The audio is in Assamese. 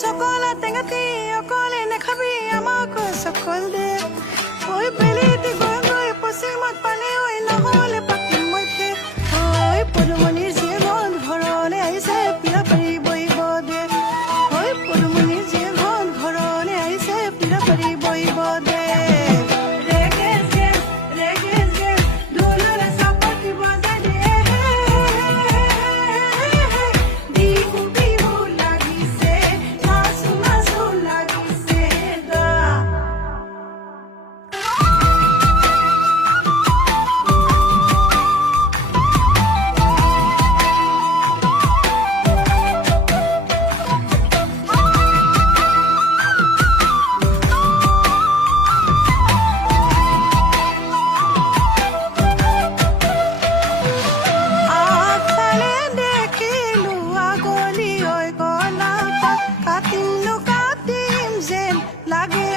সকল টেঙাতি অকলে নেখাবি আমাকো সকল দে ওই বেলিতে গৈ গৈ পশ্চিমত পালে ওই নহলে পাকিম মধ্যে ওই পদুমণিৰ জীয়েখন ঘৰলে আহিছে পিৰা পাৰি বহিব দে ওই পদুমণিৰ জীয়েখন ঘৰলে আহিছে পিৰা পাৰি বহিব দে লাগে